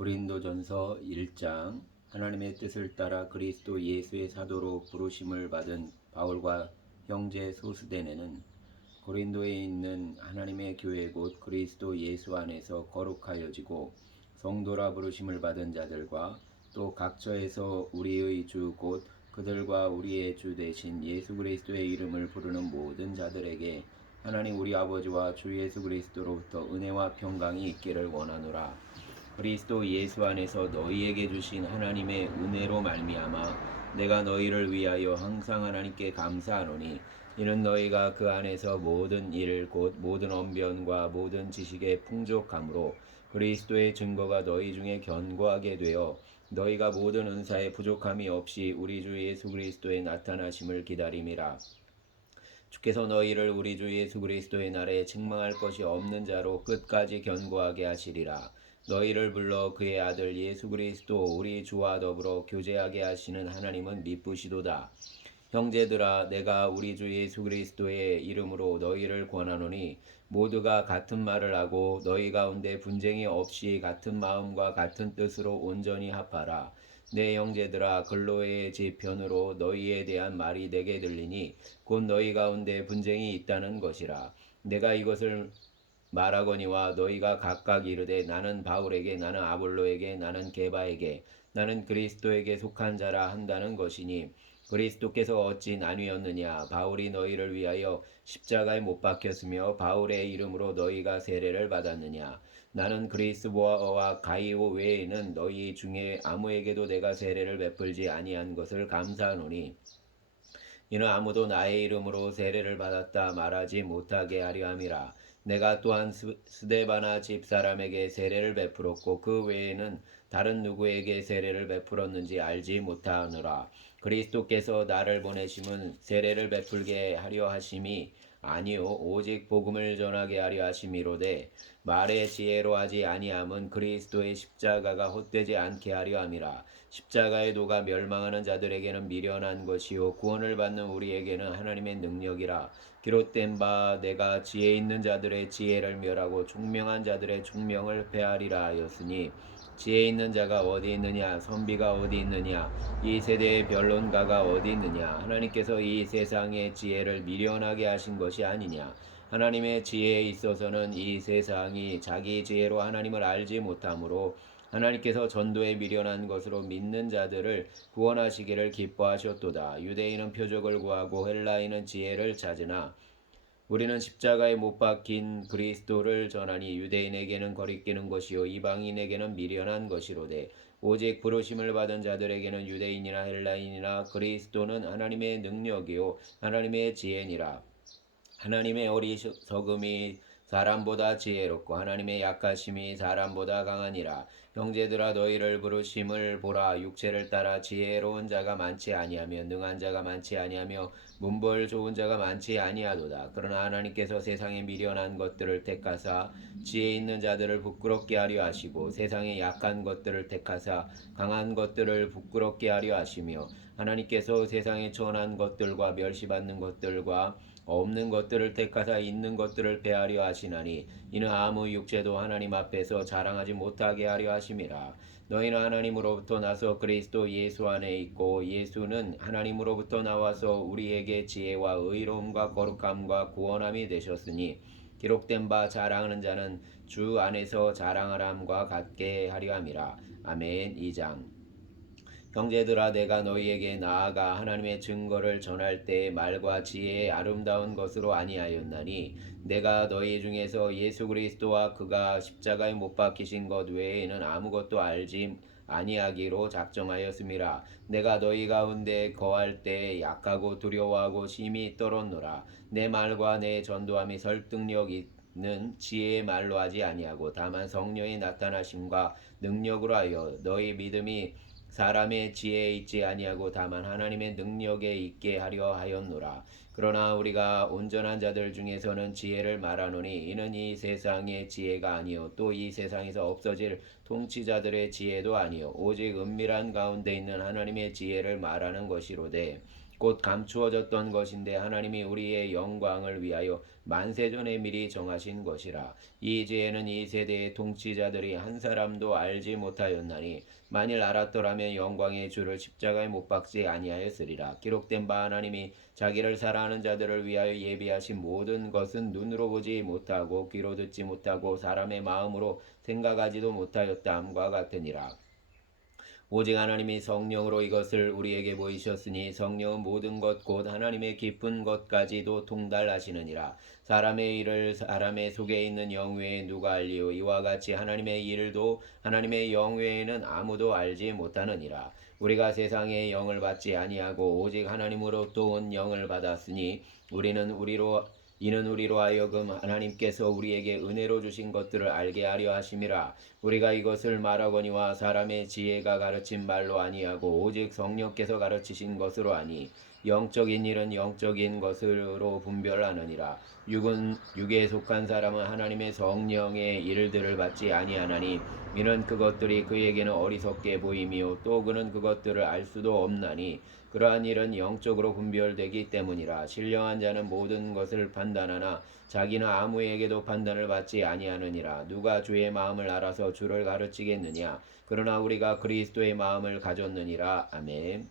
고린도전서 1장. 하나님의 뜻을 따라 그리스도 예수의 사도로 부르심을 받은 바울과 형제 소스데네는 고린도에 있는 하나님의 교회 곧 그리스도 예수 안에서 거룩하여지고 성도라 부르심을 받은 자들과 또 각처에서 우리의 주 곧 그들과 우리의 주 되신 예수 그리스도의 이름을 부르는 모든 자들에게 하나님 우리 아버지와 주 예수 그리스도로부터 은혜와 평강이 있기를 원하노라. 그리스도 예수 안에서 너희에게 주신 하나님의 은혜로 말미암아 내가 너희를 위하여 항상 하나님께 감사하노니 이는 너희가 그 안에서 모든 일 곧 모든 언변과 모든 지식의 풍족함으로 그리스도의 증거가 너희 중에 견고하게 되어 너희가 모든 은사에 부족함이 없이 우리 주 예수 그리스도의 나타나심을 기다림이라. 주께서 너희를 우리 주 예수 그리스도의 날에 책망할 것이 없는 자로 끝까지 견고하게 하시리라. 너희를 불러 그의 아들 예수 그리스도 우리 주와 더불어 교제하게 하시는 하나님은 미쁘시도다. 형제들아, 내가 우리 주 예수 그리스도의 이름으로 너희를 권하노니 모두가 같은 말을 하고 너희 가운데 분쟁이 없이 같은 마음과 같은 뜻으로 온전히 합하라. 내 형제들아, 글로의 집 편으로 너희에 대한 말이 내게 들리니 곧 너희 가운데 분쟁이 있다는 것이라. 내가 이것을 말하거니와 너희가 각각 이르되 나는 바울에게, 나는 아볼로에게, 나는 게바에게, 나는 그리스도에게 속한 자라 한다는 것이니 그리스도께서 어찌 나뉘었느냐? 바울이 너희를 위하여 십자가에 못 박혔으며 바울의 이름으로 너희가 세례를 받았느냐? 나는 그리스도와 가이오 외에는 너희 중에 아무에게도 내가 세례를 베풀지 아니한 것을 감사하노니 이는 아무도 나의 이름으로 세례를 받았다 말하지 못하게 하려 함이라. 내가 또한 스데바나 집사람에게 세례를 베풀었고 그 외에는 다른 누구에게 세례를 베풀었는지 알지 못하노라. 그리스도께서 나를 보내심은 세례를 베풀게 하려 하심이 아니요 오직 복음을 전하게 하려 하심이로되 말의 지혜로 하지 아니함은 그리스도의 십자가가 헛되지 않게 하려 함이라. 십자가의 도가 멸망하는 자들에게는 미련한 것이요 구원을 받는 우리에게는 하나님의 능력이라. 기록된 바 내가 지혜 있는 자들의 지혜를 멸하고 총명한 자들의 총명을 패하리라 하였으니 지혜 있는 자가 어디 있느냐? 선비가 어디 있느냐? 이 세대의 변론가가 어디 있느냐? 하나님께서 이 세상의 지혜를 미련하게 하신 것이 아니냐? 하나님의 지혜에 있어서는 이 세상이 자기 지혜로 하나님을 알지 못하므로 하나님께서 전도에 미련한 것으로 믿는 자들을 구원하시기를 기뻐하셨도다. 유대인은 표적을 구하고 헬라인은 지혜를 찾으나 우리는 십자가에 못 박힌 그리스도를 전하니 유대인에게는 거리끼는 것이요 이방인에게는 미련한 것이로되 오직 부르심을 받은 자들에게는 유대인이나 헬라인이나 그리스도는 하나님의 능력이요 하나님의 지혜니라. 하나님의 어리석음이 사람보다 지혜롭고 하나님의 약하심이 사람보다 강하니라. 형제들아, 너희를 부르심을 보라. 육체를 따라 지혜로운 자가 많지 아니하며 능한 자가 많지 아니하며 문벌 좋은 자가 많지 아니하도다. 그러나 하나님께서 세상에 미련한 것들을 택하사 지혜 있는 자들을 부끄럽게 하려 하시고 세상에 약한 것들을 택하사 강한 것들을 부끄럽게 하려 하시며 하나님께서 세상에 천한 것들과 멸시받는 것들과 없는 것들을 택하사 있는 것들을 패하려 하시나니 이는 아무 육체도 하나님 앞에서 자랑하지 못하게 하려 하심이라. 너희는 하나님으로부터 나서 그리스도 예수 안에 있고 예수는 하나님으로부터 나와서 우리에게 지혜와 의로움과 거룩함과 구원함이 되셨으니 기록된 바 자랑하는 자는 주 안에서 자랑하람과 같게 하려 함이라. 아멘. 2장. 형제들아, 내가 너희에게 나아가 하나님의 증거를 전할 때 말과 지혜의 아름다운 것으로 아니하였나니 내가 너희 중에서 예수 그리스도와 그가 십자가에 못 박히신 것 외에는 아무것도 알지 아니하기로 작정하였음이라. 내가 너희 가운데 거할 때 약하고 두려워하고 심히 떨었노라. 내 말과 내 전도함이 설득력 있는 지혜의 말로 하지 아니하고 다만 성령의 나타나심과 능력으로 하여 너희 믿음이 사람의 지혜에 있지 아니하고 다만 하나님의 능력에 있게 하려 하였노라. 그러나 우리가 온전한 자들 중에서는 지혜를 말하노니 이는 이 세상의 지혜가 아니요 또 이 세상에서 없어질 통치자들의 지혜도 아니요 오직 은밀한 가운데 있는 하나님의 지혜를 말하는 것이로되 곧 감추어졌던 것인데 하나님이 우리의 영광을 위하여 만세전에 미리 정하신 것이라. 이 죄는 이 세대의 통치자들이 한 사람도 알지 못하였나니 만일 알았더라면 영광의 주를 십자가에 못 박지 아니하였으리라. 기록된 바 하나님이 자기를 사랑하는 자들을 위하여 예비하신 모든 것은 눈으로 보지 못하고 귀로 듣지 못하고 사람의 마음으로 생각하지도 못하였다함과 같으니라. 오직 하나님이 성령으로 이것을 우리에게 보이셨으니 성령은 모든 것 곧 하나님의 깊은 것까지도 통달하시느니라. 사람의 일을 사람의 속에 있는 영 외에 누가 알리요. 이와 같이 하나님의 일도 하나님의 영 외에는 아무도 알지 못하느니라. 우리가 세상의 영을 받지 아니하고 오직 하나님으로부터 온 영을 받았으니 이는 우리로 하여금 하나님께서 우리에게 은혜로 주신 것들을 알게 하려 하심이라. 우리가 이것을 말하거니와 사람의 지혜가 가르친 말로 아니하고 오직 성령께서 가르치신 것으로 아니 영적인 일은 영적인 것으로 분별하느니라. 육에 속한 사람은 하나님의 성령의 일들을 받지 아니하나니 이는 그것들이 그에게는 어리석게 보임이요 또 그는 그것들을 알 수도 없나니 그러한 일은 영적으로 분별되기 때문이라. 신령한 자는 모든 것을 판단하나 자기는 아무에게도 판단을 받지 아니하느니라. 누가 주의 마음을 알아서 주를 가르치겠느냐. 그러나 우리가 그리스도의 마음을 가졌느니라. 아멘.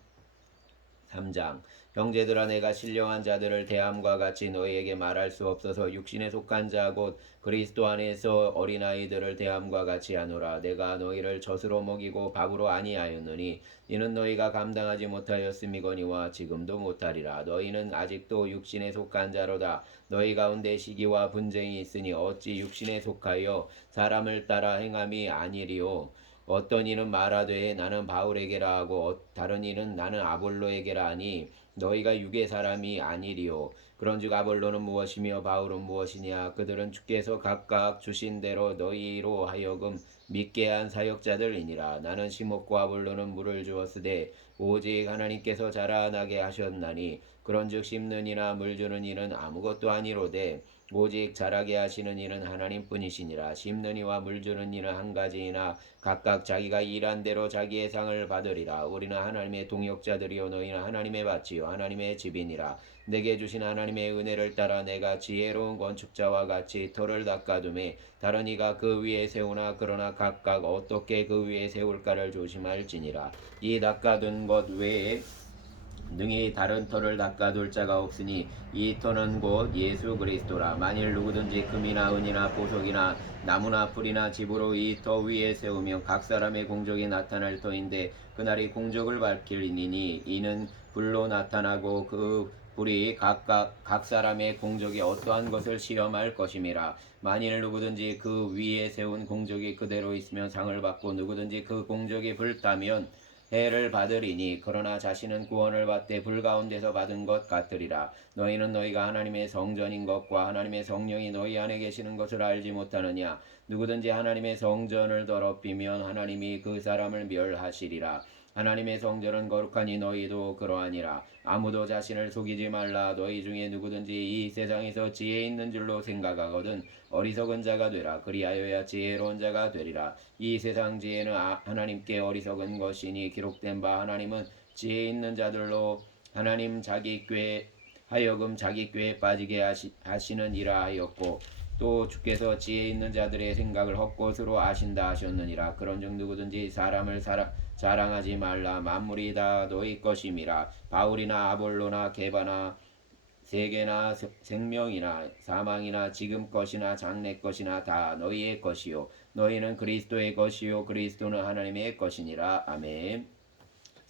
3장. 형제들아, 내가 신령한 자들을 대함과 같이 너희에게 말할 수 없어서 육신에 속한 자 곧 그리스도 안에서 어린아이들을 대함과 같이 하노라. 내가 너희를 젖으로 먹이고 밥으로 아니하였느니 이는 너희가 감당하지 못하였음이거니와 지금도 못하리라. 너희는 아직도 육신에 속한 자로다. 너희 가운데 시기와 분쟁이 있으니 어찌 육신에 속하여 사람을 따라 행함이 아니리요. 어떤 이는 말하되 나는 바울에게라 하고 다른 이는 나는 아볼로에게라 하니 너희가 육의 사람이 아니리요. 그런즉 아볼로는 무엇이며 바울은 무엇이냐. 그들은 주께서 각각 주신 대로 너희로 하여금 믿게 한 사역자들이니라. 나는 심었고 아볼로는 물을 주었으되 오직 하나님께서 자라나게 하셨나니 그런즉 심는 이나 물 주는 이는 아무것도 아니로되 오직 자라게 하시는 이는 하나님뿐이시니라. 심는 이와 물 주는 이는 한 가지이나 각각 자기가 일한 대로 자기의 상을 받으리라. 우리는 하나님의 동역자들이요 너희는 하나님의 밭이요 하나님의 집이니라. 내게 주신 하나님의 은혜를 따라 내가 지혜로운 건축자와 같이 터를 닦아두매 다른 이가 그 위에 세우나 그러나 각각 어떻게 그 위에 세울까를 조심할지니라. 이 닦아둔 것 외에 능히 다른 터를 닦아둘 자가 없으니 이 터는 곧 예수 그리스도라. 만일 누구든지 금이나 은이나 보석이나 나무나 풀이나 집으로 이 터 위에 세우면 각 사람의 공적이 나타날 터인데 그날이 공적을 밝히리니 이는 불로 나타나고 그 불이 각 사람의 공적이 어떠한 것을 시험할 것임이라. 만일 누구든지 그 위에 세운 공적이 그대로 있으면 상을 받고 누구든지 그 공적이 불타면 해를 받으리니 그러나 자신은 구원을 받되 불 가운데서 받은 것 같으리라. 너희는 너희가 하나님의 성전인 것과 하나님의 성령이 너희 안에 계시는 것을 알지 못하느냐. 누구든지 하나님의 성전을 더럽히면 하나님이 그 사람을 멸하시리라. 하나님의 성전은 거룩하니 너희도 그러하니라. 아무도 자신을 속이지 말라. 너희 중에 누구든지 이 세상에서 지혜 있는 줄로 생각하거든 어리석은 자가 되라. 그리하여야 지혜로운 자가 되리라. 이 세상 지혜는 하나님께 어리석은 것이니 기록된 바 하나님은 지혜 있는 자들로 하나님 자기 꾀 하여금 자기 꾀에 빠지게 하시는 이라 하였고 또 주께서 지혜 있는 자들의 생각을 헛것으로 아신다 하셨느니라. 그런즉 누구든지 사람을 자랑하지 말라. 만물이 다 너희 것임이라. 바울이나 아볼로나 게바나 세계나 생명이나 사망이나 지금 것이나 장래 것이나 다 너희의 것이요 너희는 그리스도의 것이요 그리스도는 하나님의 것이니라. 아멘.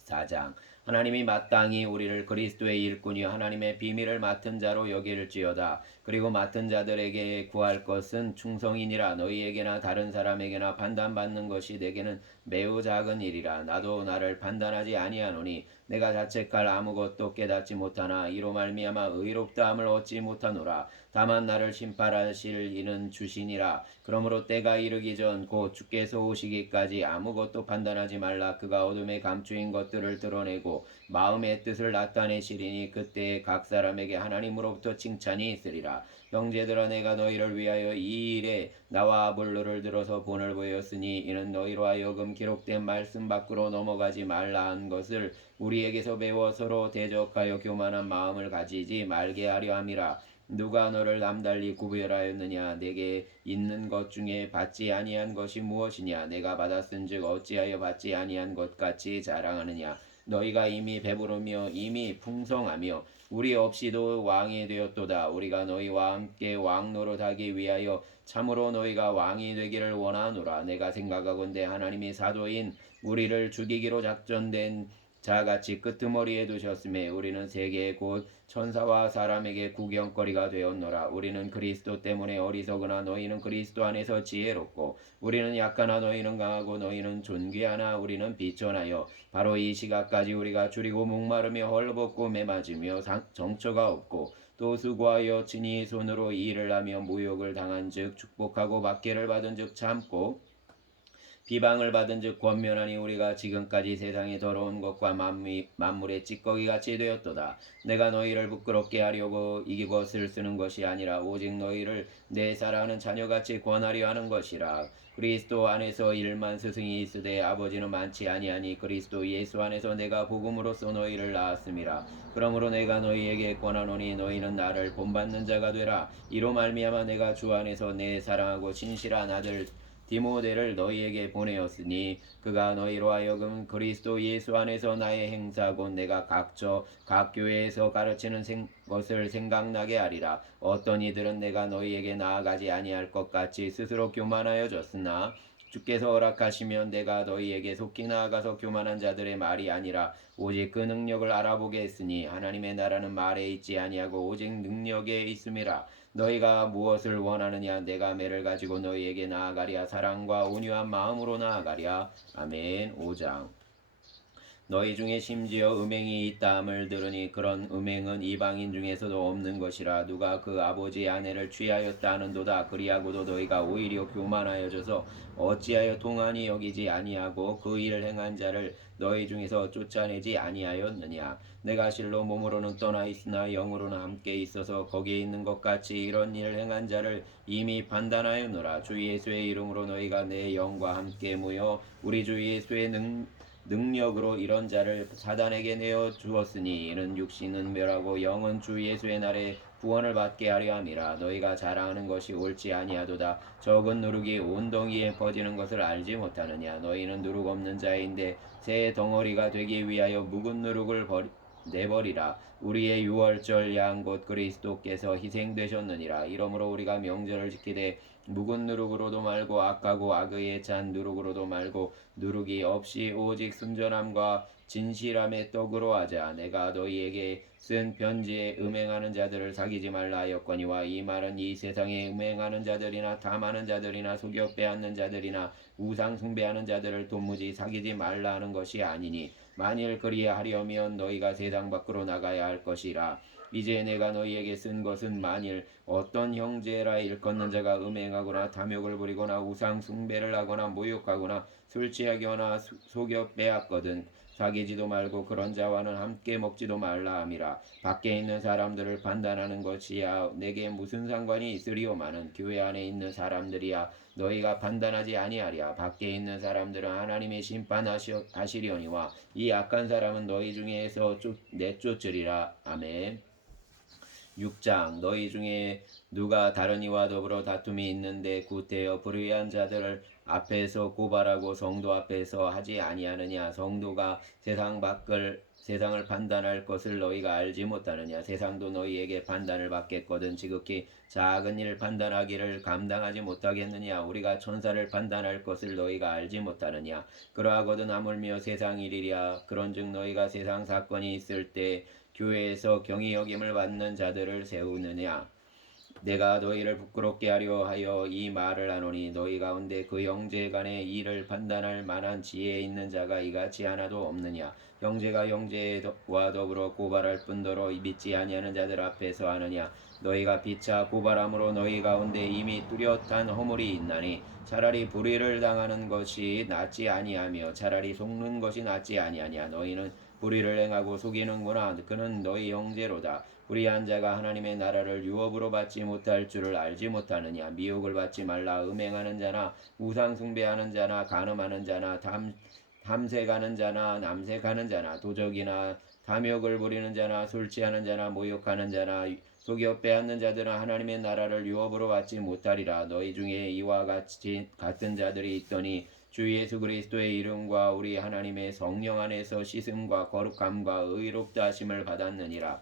4장. 하나님이 마땅히 우리를 그리스도의 일꾼이요 하나님의 비밀을 맡은 자로 여길지어다. 그리고 맡은 자들에게 구할 것은 충성이니라. 너희에게나 다른 사람에게나 판단받는 것이 내게는 매우 작은 일이라. 나도 나를 판단하지 아니하노니 내가 자책할 아무것도 깨닫지 못하나 이로 말미암아 의롭다함을 얻지 못하노라. 다만 나를 심판하실 이는 주시니라. 그러므로 때가 이르기 전 곧 주께서 오시기까지 아무것도 판단하지 말라. 그가 어둠에 감추인 것들을 드러내고 알고 마음의 뜻을 나타내시리니 그때 각 사람에게 하나님으로부터 칭찬이 있으리라. 형제들아, 내가 너희를 위하여 이 일에 나와 아볼로를 들어서 본을 보였으니 이는 너희로 하여금 기록된 말씀 밖으로 넘어가지 말라 한 것을 우리에게서 배워 서로 대적하여 교만한 마음을 가지지 말게 하려 함이라. 누가 너를 남달리 구별하였느냐? 내게 있는 것 중에 받지 아니한 것이 무엇이냐? 내가 받았은즉 어찌하여 받지 아니한 것 같이 자랑하느냐? 너희가 이미 배부르며 이미 풍성하며 우리 없이도 왕이 되었도다. 우리가 너희와 함께 왕 노릇하기 위하여 참으로 너희가 왕이 되기를 원하노라. 내가 생각하건대 하나님이 사도인 우리를 죽이기로 작전된 자같이 끄트머리에 두셨음에 우리는 세계 곧 천사와 사람에게 구경거리가 되었노라. 우리는 그리스도 때문에 어리석으나 너희는 그리스도 안에서 지혜롭고 우리는 약하나 너희는 강하고 너희는 존귀하나 우리는 비천하여 바로 이 시각까지 우리가 줄이고 목마르며 헐벗고 매맞으며 정처가 없고 또 수고하여 친히 손으로 일을 하며 모욕을 당한즉 축복하고 박해를 받은즉 참고 비방을 받은즉 권면하니 우리가 지금까지 세상에 더러운 것과 만물의 찌꺼기같이 되었도다. 내가 너희를 부끄럽게 하려고 이 것을 쓰는 것이 아니라 오직 너희를 내 사랑하는 자녀같이 권하려 하는 것이라. 그리스도 안에서 1만 스승이 있으되 아버지는 많지 아니하니 그리스도 예수 안에서 내가 복음으로써 너희를 낳았음이라. 그러므로 내가 너희에게 권하노니 너희는 나를 본받는 자가 되라. 이로 말미암아 내가 주 안에서 내 사랑하고 진실한 아들 디모데를 너희에게 보내었으니 그가 너희로 하여금 그리스도 예수 안에서 나의 행사 곧 내가 각 교회에서 가르치는 것을 생각나게 하리라. 어떤 이들은 내가 너희에게 나아가지 아니할 것 같이 스스로 교만하여졌으나 주께서 허락하시면 내가 너희에게 속히 나아가서 교만한 자들의 말이 아니라 오직 그 능력을 알아보게 했으니 하나님의 나라는 말에 있지 아니하고 오직 능력에 있음이라. 너희가 무엇을 원하느냐? 내가 매를 가지고 너희에게 나아가랴. 사랑과 온유한 마음으로 나아가랴. 아멘. 5장. 너희 중에 심지어 음행이 있다함을 들으니 그런 음행은 이방인 중에서도 없는 것이라. 누가 그 아버지의 아내를 취하였다 하는도다. 그리하고도 너희가 오히려 교만하여져서 어찌하여 동안히 여기지 아니하고 그 일을 행한 자를 너희 중에서 쫓아내지 아니하였느냐? 내가 실로 몸으로는 떠나 있으나 영으로는 함께 있어서 거기에 있는 것 같이 이런 일을 행한 자를 이미 판단하였노라. 주 예수의 이름으로 너희가 내 영과 함께 모여 우리 주 예수의 능력으로 이런 자를 사단에게 내어 주었으니 이는 육신은 멸하고 영은 주 예수의 날에 구원을 받게 하려 함이라. 너희가 자랑하는 것이 옳지 아니하도다. 적은 누룩이 온 덩이에 퍼지는 것을 알지 못하느냐? 너희는 누룩 없는 자인데 새 덩어리가 되기 위하여 묵은 누룩을 내버리라. 우리의 유월절 양 곧 그리스도께서 희생되셨느니라. 이러므로 우리가 명절을 지키되 묵은 누룩으로도 말고 악하고 악의에 찬 누룩으로도 말고 누룩이 없이 오직 순전함과 진실함의 떡으로 하자. 내가 너희에게 쓴 편지에 음행하는 자들을 사귀지 말라 하였거니와 이 말은 이 세상에 음행하는 자들이나 탐하는 자들이나 속여 빼앗는 자들이나 우상 숭배하는 자들을 도무지 사귀지 말라 하는 것이 아니니 만일 그리하려면 너희가 세상 밖으로 나가야 할 것이라. 이제 내가 너희에게 쓴 것은 만일 어떤 형제라 일컫는 자가 음행하거나 탐욕을 부리거나 우상 숭배를 하거나 모욕하거나 술 취하거나 속여 빼앗거든 사귀지도 말고 그런 자와는 함께 먹지도 말라 함이라. 밖에 있는 사람들을 판단하는 것이야 내게 무슨 상관이 있으리오마는 교회 안에 있는 사람들이야 너희가 판단하지 아니하랴. 밖에 있는 사람들은 하나님의 심판하시려니와 이 악한 사람은 너희 중에서 내쫓으리라. 아멘. 6장. 너희 중에 누가 다른 이와 더불어 다툼이 있는데 구태여 불의한 자들을 앞에서 고발하고 성도 앞에서 하지 아니하느냐? 성도가 세상을 판단할 것을 너희가 알지 못하느냐? 세상도 너희에게 판단을 받겠거든 지극히 작은 일 판단하기를 감당하지 못하겠느냐? 우리가 천사를 판단할 것을 너희가 알지 못하느냐? 그러하거든 하물며 세상 일이랴. 그런즉 너희가 세상 사건이 있을 때 교회에서 경히 여김을 받는 자들을 세우느냐? 내가 너희를 부끄럽게 하려 하여 이 말을 하노니 너희 가운데 그 형제 간의 일을 판단할 만한 지혜 있는 자가 이같이 하나도 없느냐? 형제가 형제와 더불어 고발할 뿐더러 믿지 아니하는 자들 앞에서 하느냐? 너희가 피차 고발함으로 너희 가운데 이미 뚜렷한 허물이 있나니 차라리 불의를 당하는 것이 낫지 아니하며 차라리 속는 것이 낫지 아니하냐? 너희는 불의를 행하고 속이는구나. 그는 너희 형제로다. 불의한 자가 하나님의 나라를 유업으로 받지 못할 줄을 알지 못하느냐. 미혹을 받지 말라. 음행하는 자나 우상 숭배하는 자나 간음하는 자나 탐색하는 자나 남색하는 자나 도적이나 탐욕을 부리는 자나 술 취하는 자나 모욕하는 자나 속여 빼앗는 자들은 하나님의 나라를 유업으로 받지 못하리라. 너희 중에 이와 같은 자들이 있더니 주 예수 그리스도의 이름과 우리 하나님의 성령 안에서 씻음과 거룩함과 의롭다 하심을 받았느니라.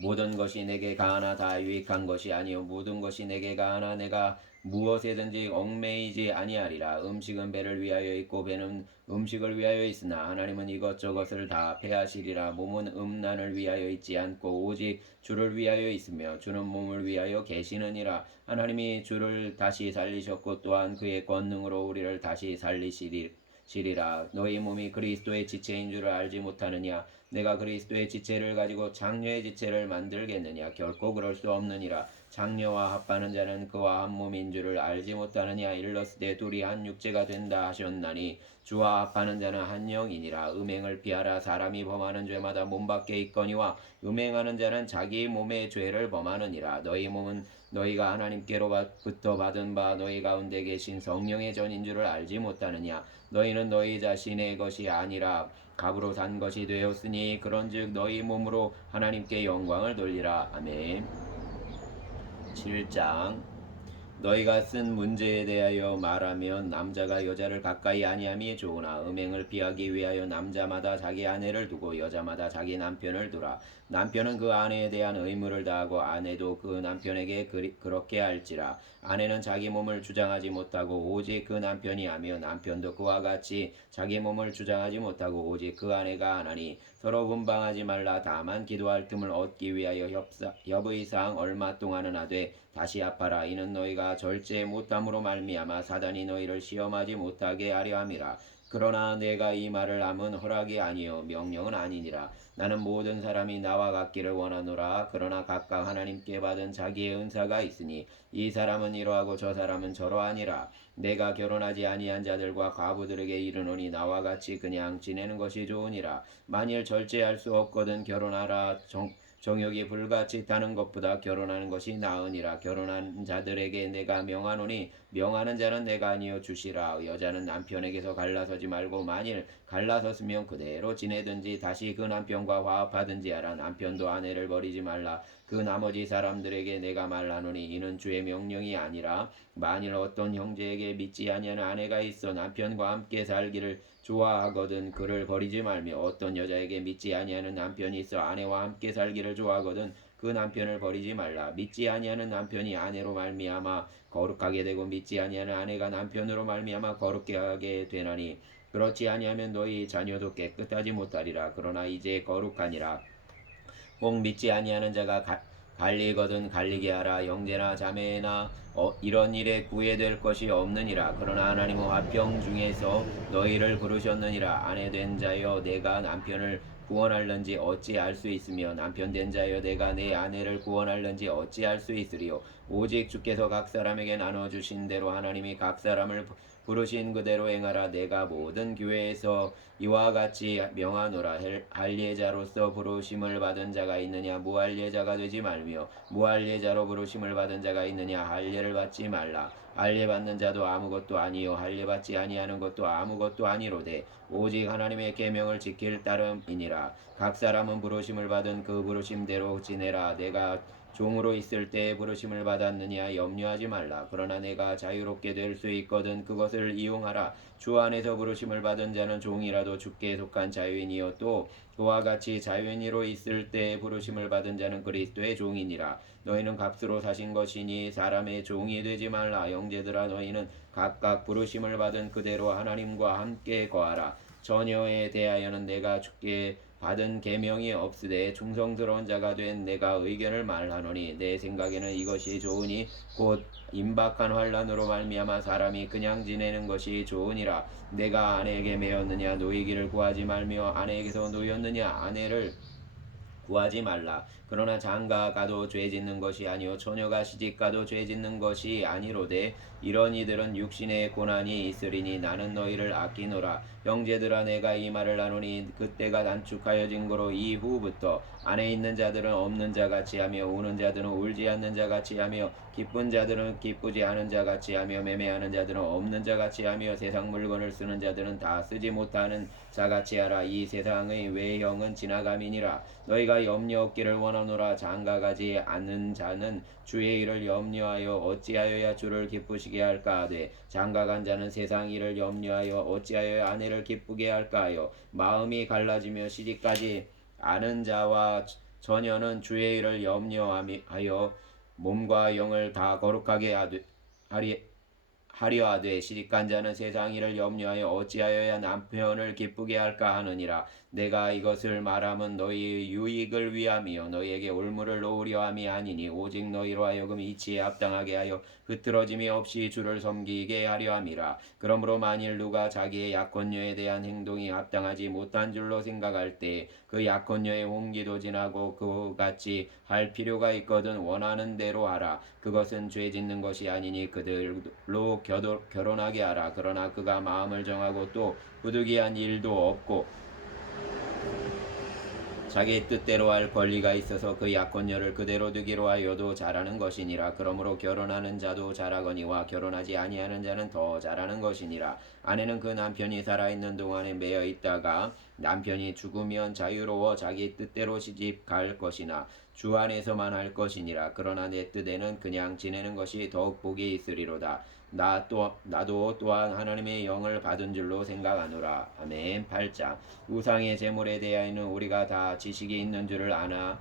모든 것이 내게 가하나 다 유익한 것이 아니요 모든 것이 내게 가하나 내가 무엇에든지 얽매이지 아니하리라. 음식은 배를 위하여 있고 배는 음식을 위하여 있으나 하나님은 이것저것을 다 패하시리라. 몸은 음란을 위하여 있지 않고 오직 주를 위하여 있으며 주는 몸을 위하여 계시느니라. 하나님이 주를 다시 살리셨고 또한 그의 권능으로 우리를 다시 살리시리라. 너희 몸이 그리스도의 지체인 줄을 알지 못하느냐. 내가 그리스도의 지체를 가지고 장녀의 지체를 만들겠느냐. 결코 그럴 수 없느니라. 장녀와 합하는 자는 그와 한 몸인 줄을 알지 못하느냐. 일러스되 둘이 한 육체가 된다 하셨나니 주와 합하는 자는 한 영이니라. 음행을 피하라. 사람이 범하는 죄마다 몸 밖에 있거니와 음행하는 자는 자기 몸의 죄를 범하느니라. 너희 몸은 너희가 하나님께로부터 받은 바 너희 가운데 계신 성령의 전인 줄을 알지 못하느냐. 너희는 너희 자신의 것이 아니라 값으로 산 것이 되었으니 그런즉 너희 몸으로 하나님께 영광을 돌리라. 아멘. 7장 너희가 쓴 문제에 대하여 말하면 남자가 여자를 가까이 아니함이 좋으나 음행을 피하기 위하여 남자마다 자기 아내를 두고 여자마다 자기 남편을 두라. 남편은 그 아내에 대한 의무를 다하고 아내도 그 남편에게 그렇게 할지라. 아내는 자기 몸을 주장하지 못하고 오직 그 남편이 하며 남편도 그와 같이 자기 몸을 주장하지 못하고 오직 그 아내가 하나니 서로 분방하지 말라. 다만 기도할 틈을 얻기 위하여 협의상 얼마 동안은 하되 다시 합하라. 이는 너희가 절제 못함으로 말미암아 사단이 너희를 시험하지 못하게 하려 함이라. 그러나 내가 이 말을 함은 허락이 아니요 명령은 아니니라. 나는 모든 사람이 나와 같기를 원하노라. 그러나 각각 하나님께 받은 자기의 은사가 있으니 이 사람은 이러하고 저 사람은 저러하니라. 내가 결혼하지 아니한 자들과 과부들에게 이르노니 나와 같이 그냥 지내는 것이 좋으니라. 만일 절제할 수 없거든 결혼하라. 정욕이 불같이 타는 것보다 결혼하는 것이 나으니라. 결혼한 자들에게 내가 명하노니 명하는 자는 내가 아니요 주시라. 여자는 남편에게서 갈라서지 말고 만일 갈라섰으면 그대로 지내든지 다시 그 남편과 화합하든지 하라. 남편도 아내를 버리지 말라. 그 나머지 사람들에게 내가 말하노니 이는 주의 명령이 아니라 만일 어떤 형제에게 믿지 아니하는 아내가 있어 남편과 함께 살기를 좋아하거든 그를 버리지 말며 어떤 여자에게 믿지 아니하는 남편이 있어 아내와 함께 살기를 좋아하거든 그 남편을 버리지 말라. 믿지 아니하는 남편이 아내로 말미암아 거룩하게 되고 믿지 아니하는 아내가 남편으로 말미암아 거룩게 하게 되나니 그렇지 아니하면 너희 자녀도 깨끗하지 못하리라. 그러나 이제 거룩하니라. 꼭 믿지 아니하는 자가 갈리거든 갈리게 하라. 형제나 자매나 이런 일에 구애될 것이 없느니라. 그러나 하나님은 화평 중에서 너희를 부르셨느니라. 아내 된 자여 내가 남편을 구원할는지 어찌 알 수 있으며 남편 된 자여 내가 내 아내를 구원할는지 어찌 알 수 있으리요. 오직 주께서 각 사람에게 나눠주신 대로 하나님이 각 사람을 부르신 그대로 행하라. 내가 모든 교회에서 이와 같이 명하노라. 할례자로서 부르심을 받은 자가 있느냐 무할례자가 되지 말며 무할례자로 부르심을 받은 자가 있느냐 할례를 받지 말라. 할례 받는 자도 아무것도 아니요 할례 받지 아니하는 것도 아무것도 아니로되 오직 하나님의 계명을 지킬 따름이니라. 각 사람은 부르심을 받은 그 부르심대로 지내라. 내가 종으로 있을 때에 부르심을 받았느냐 염려하지 말라. 그러나 내가 자유롭게 될 수 있거든 그것을 이용하라. 주 안에서 부르심을 받은 자는 종이라도 주께 속한 자유인이요 또 그와 같이 자유인으로 있을 때에 부르심을 받은 자는 그리스도의 종이니라. 너희는 값으로 사신 것이니 사람의 종이 되지 말라. 형제들아 너희는 각각 부르심을 받은 그대로 하나님과 함께 거하라. 처녀에 대하여는 내가 주께 받은 계명이 없으되 충성스러운 자가 된 내가 의견을 말하노니 내 생각에는 이것이 좋으니 곧 임박한 환난으로 말미암아 사람이 그냥 지내는 것이 좋으니라. 내가 아내에게 매였느냐 노이기를 구하지 말며 아내에게서 노였느냐 아내를 구하지 말라. 그러나 장가가도 죄 짓는 것이 아니요 처녀가 시집가도 죄 짓는 것이 아니로되 이런 이들은 육신의 고난이 있으리니 나는 너희를 아끼노라. 형제들아 내가 이 말을 하노니 그때가 단축하여진 거로 이후부터 안에 있는 자들은 없는 자같이 하며 우는 자들은 울지 않는 자같이 하며 기쁜 자들은 기쁘지 않은 자같이 하며 매매하는 자들은 없는 자같이 하며 세상 물건을 쓰는 자들은 다 쓰지 못하는 자같이 하라. 이 세상의 외형은 지나감이니라. 너희가 염려 없기를 원하노라. 장가가지 않는 자는 주의 일을 염려하여 어찌하여야 주를 기쁘시게 할까 하되 장가간 자는 세상 일을 염려하여 어찌하여 아내를 기쁘게 할까 하여 마음이 갈라지며 시집까지 아는 자와 처녀는 주의 일을 염려하여 몸과 영을 다 거룩하게 하려 하되 시집간 자는 세상 일을 염려하여 어찌하여야 남편을 기쁘게 할까 하느니라. 내가 이것을 말함은 너희의 유익을 위함이요 너희에게 올무를 놓으려 함이 아니니 오직 너희로 하여금 이치에 합당하게 하여 흐트러짐이 없이 주를 섬기게 하려 함이라. 그러므로 만일 누가 자기의 약혼녀에 대한 행동이 합당하지 못한 줄로 생각할 때 그 약혼녀의 홍기도 지나고 그같이 할 필요가 있거든 원하는 대로 하라. 그것은 죄 짓는 것이 아니니 그들로 결혼하게 하라. 그러나 그가 마음을 정하고 또 부득이한 일도 없고 자기 뜻대로 할 권리가 있어서 그 약혼녀를 그대로 두기로 하여도 잘하는 것이니라. 그러므로 결혼하는 자도 잘하거니와 결혼하지 아니하는 자는 더 잘하는 것이니라. 아내는 그 남편이 살아있는 동안에 매여 있다가 남편이 죽으면 자유로워 자기 뜻대로 시집 갈 것이나 주 안에서만 할 것이니라. 그러나 내 뜻에는 그냥 지내는 것이 더욱 복이 있으리로다. 나도 또한 하나님의 영을 받은 줄로 생각하노라. 아멘. 8장. 우상의 제물에 대하여는 우리가 다 지식이 있는 줄을 아나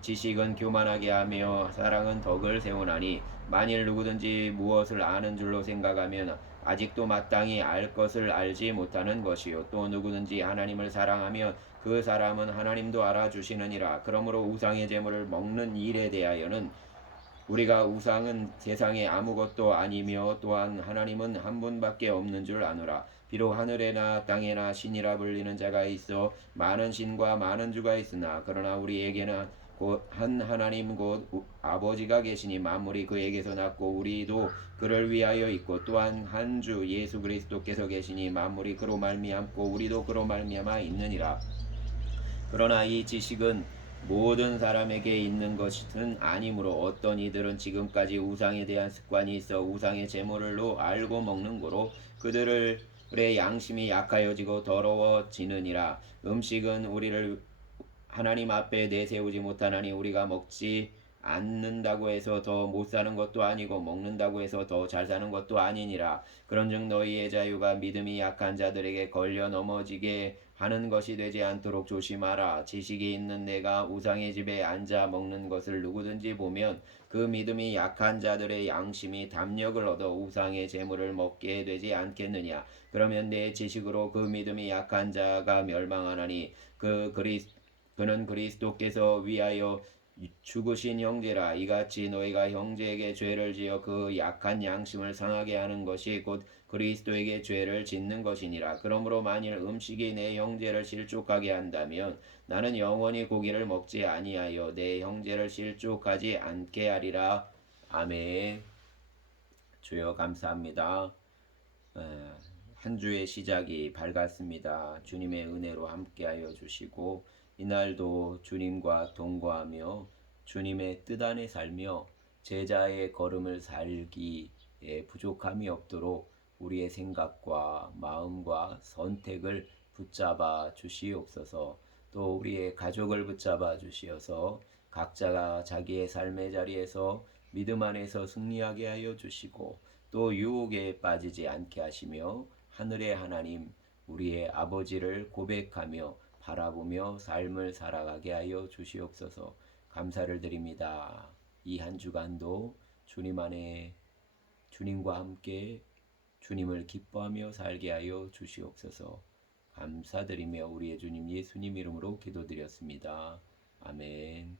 지식은 교만하게 하며 사랑은 덕을 세우나니 만일 누구든지 무엇을 아는 줄로 생각하면 아직도 마땅히 알 것을 알지 못하는 것이요 또 누구든지 하나님을 사랑하면 그 사람은 하나님도 알아주시느니라. 그러므로 우상의 제물을 먹는 일에 대하여는 우리가 우상은 세상에 아무것도 아니며 또한 하나님은 한 분밖에 없는 줄 아노라. 비록 하늘에나 땅에나 신이라 불리는 자가 있어 많은 신과 많은 주가 있으나 그러나 우리에게는 곧 한 하나님 곧 아버지가 계시니 만물이 그에게서 났고 우리도 그를 위하여 있고 또한 한 주 예수 그리스도께서 계시니 만물이 그로 말미암고 우리도 그로 말미암아 있느니라. 그러나 이 지식은 모든 사람에게 있는 것은 아니므로 어떤 이들은 지금까지 우상에 대한 습관이 있어 우상의 제물로 알고 먹는 거로 그들의 양심이 약하여지고 더러워지느니라. 음식은 우리를 하나님 앞에 내세우지 못하나니 우리가 먹지 않는다고 해서 더 못 사는 것도 아니고 먹는다고 해서 더 잘 사는 것도 아니니라. 그런즉 너희의 자유가 믿음이 약한 자들에게 걸려 넘어지게 하는 것이 되지 않도록 조심하라. 지식이 있는 내가 우상의 집에 앉아 먹는 것을 누구든지 보면 그 믿음이 약한 자들의 양심이 담력을 얻어 우상의 제물을 먹게 되지 않겠느냐. 그러면 내 지식으로 그 믿음이 약한 자가 멸망하나니 그는 그리스도께서 위하여 죽으신 형제라. 이같이 너희가 형제에게 죄를 지어 그 약한 양심을 상하게 하는 것이 곧 그리스도에게 죄를 짓는 것이니라. 그러므로 만일 음식이 내 형제를 실족하게 한다면 나는 영원히 고기를 먹지 아니하여 내 형제를 실족하지 않게 하리라. 아멘. 주여 감사합니다. 한 주의 시작이 밝았습니다. 주님의 은혜로 함께하여 주시고 이날도 주님과 동거하며 주님의 뜻 안에 살며 제자의 걸음을 살기에 부족함이 없도록 우리의 생각과 마음과 선택을 붙잡아 주시옵소서. 또 우리의 가족을 붙잡아 주시어서 각자가 자기의 삶의 자리에서 믿음 안에서 승리하게 하여 주시고 또 유혹에 빠지지 않게 하시며 하늘의 하나님 우리의 아버지를 고백하며 바라보며 삶을 살아가게 하여 주시옵소서. 감사를 드립니다. 이 한 주간도 주님 안에 주님과 함께 주님을 기뻐하며 살게 하여 주시옵소서. 감사드리며 우리의 주님 예수님 이름으로 기도드렸습니다. 아멘.